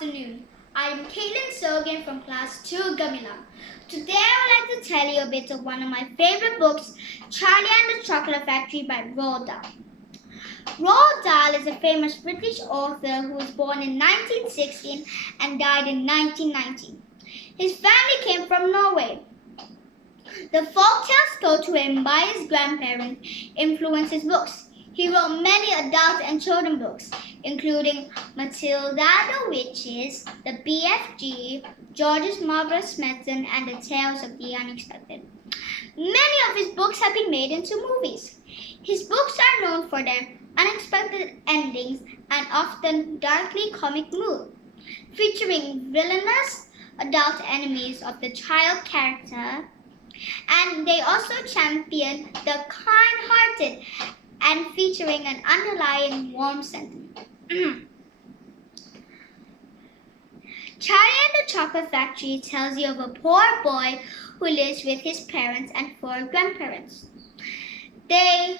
afternoon. I'm Sogen from Class 2 Gemilang. Today I would like to tell you a bit of one of my favorite books, Charlie and the Chocolate Factory by Roald Dahl. Roald Dahl is a famous British author who was born in 1916 and died in 1919. His family came from Norway. The folktales told to him by his grandparents influenced his books. He wrote many adult and children books, including Matilda the Witches, the BFG, George's Marvelous Medicine, and the Tales of the Unexpected. Many of his books have been made into movies. His books are known for their unexpected endings and often darkly comic mood, featuring villainous adult enemies of the child character, and they also champion the kind-hearted and featuring an underlying warm sentiment. Charlie and the Chocolate Factory tells you of a poor boy who lives with his parents and 4 grandparents. They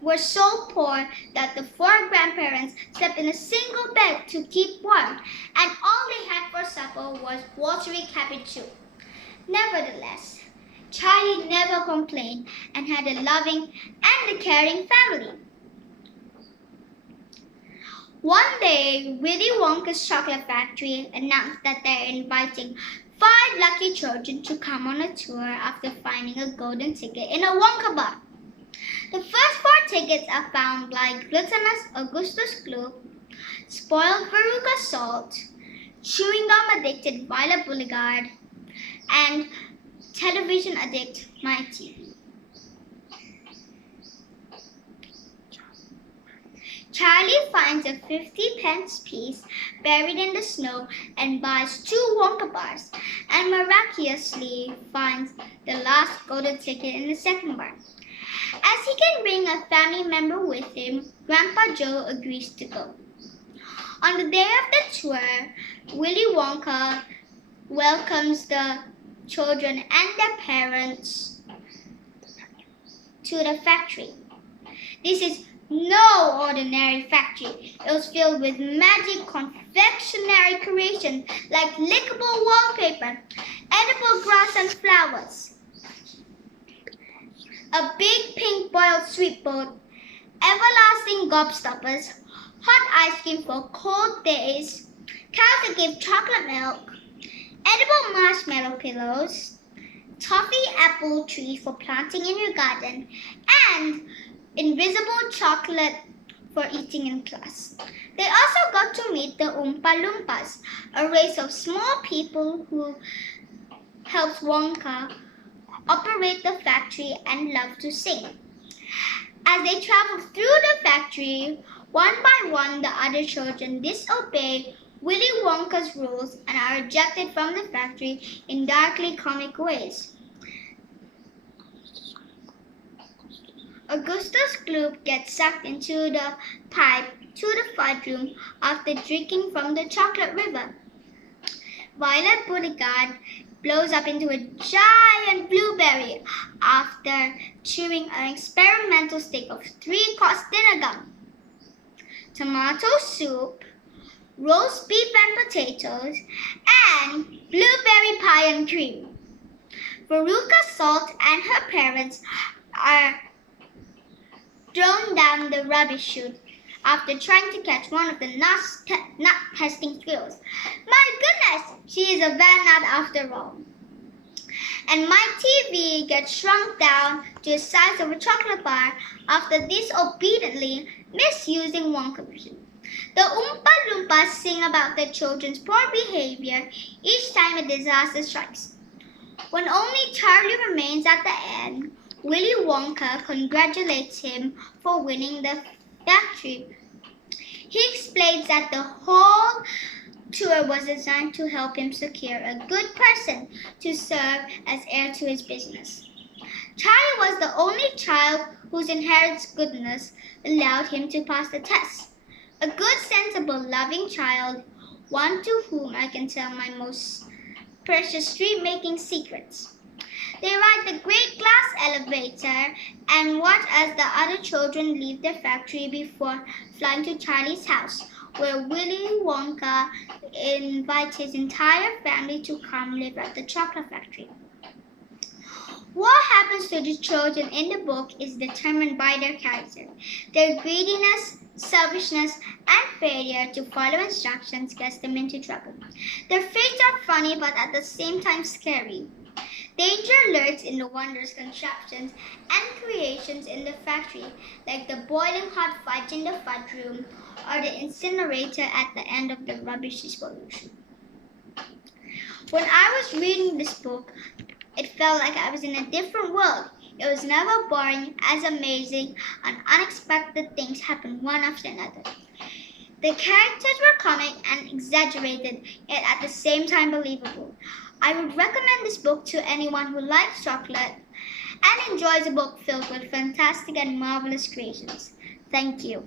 were so poor that the 4 grandparents slept in a single bed to keep warm, and all they had for supper was watery cabbage soup. Nevertheless, Charlie never complained and had a loving and a caring family. One day, Willy Wonka's chocolate factory announced that they're inviting 5 lucky children to come on a tour after finding a golden ticket in a Wonka bar. The first 4 tickets are found by gluttonous Augustus Gloop, spoiled Veruca Salt, chewing gum addicted Violet Beauregard, and television addict Mighty. Charlie finds a 50-pence piece buried in the snow and buys 2 Wonka bars, and miraculously finds the last golden ticket in the second bar. As he can bring a family member with him, Grandpa Joe agrees to go. On the day of the tour, Willy Wonka welcomes the children and their parents to the factory. This is no ordinary factory. It was filled with magic confectionery creations like lickable wallpaper, edible grass and flowers, a big pink boiled sweet boat, everlasting gobstoppers, hot ice cream for cold days, cows that give chocolate milk, edible marshmallow pillows, toffee apple trees for planting in your garden, and invisible chocolate for eating in class. They also got to meet the Oompa Loompas, a race of small people who helps Wonka operate the factory and love to sing. As they travel through the factory, one by one the other children disobey Willy Wonka's rules and are ejected from the factory in darkly comic ways. Augustus Gloop gets sucked into the pipe to the fudge room after drinking from the chocolate river. Violet Beauregard blows up into a giant blueberry after chewing an experimental stick of 3-course dinner gum. Tomato soup, roast beef and potatoes, and blueberry pie and cream. Veruca Salt and her parents are thrown down the rubbish chute after trying to catch one of the nut-testing squirrels. My goodness, she is a van nut after all. And my TV gets shrunk down to the size of a chocolate bar after disobediently misusing Wonka vision. The Oompa Loompas sing about their children's poor behavior each time a disaster strikes. When only Charlie remains at the end, Willy Wonka congratulates him for winning the factory. He explains that the whole tour was designed to help him secure a good person to serve as heir to his business. Charlie was the only child whose inherent goodness allowed him to pass the test. A good, sensible, loving child, one to whom I can tell my most precious street-making secrets. They ride the great glass elevator and watch as the other children leave their factory before flying to Charlie's house, where Willy Wonka invites his entire family to come live at the chocolate factory. What happens to the children in the book is determined by their character. Their greediness, selfishness, and failure to follow instructions gets them into trouble. Their fates are funny but at the same time scary. Danger lurks in the wondrous contraptions and creations in the factory, like the boiling hot fudge in the fudge room or the incinerator at the end of the rubbish disposal. When I was reading this book, it felt like I was in a different world. It was never boring, as amazing, and unexpected things happened one after another. The characters were comic and exaggerated, yet at the same time believable. I would recommend this book to anyone who likes chocolate and enjoys a book filled with fantastic and marvelous creations. Thank you.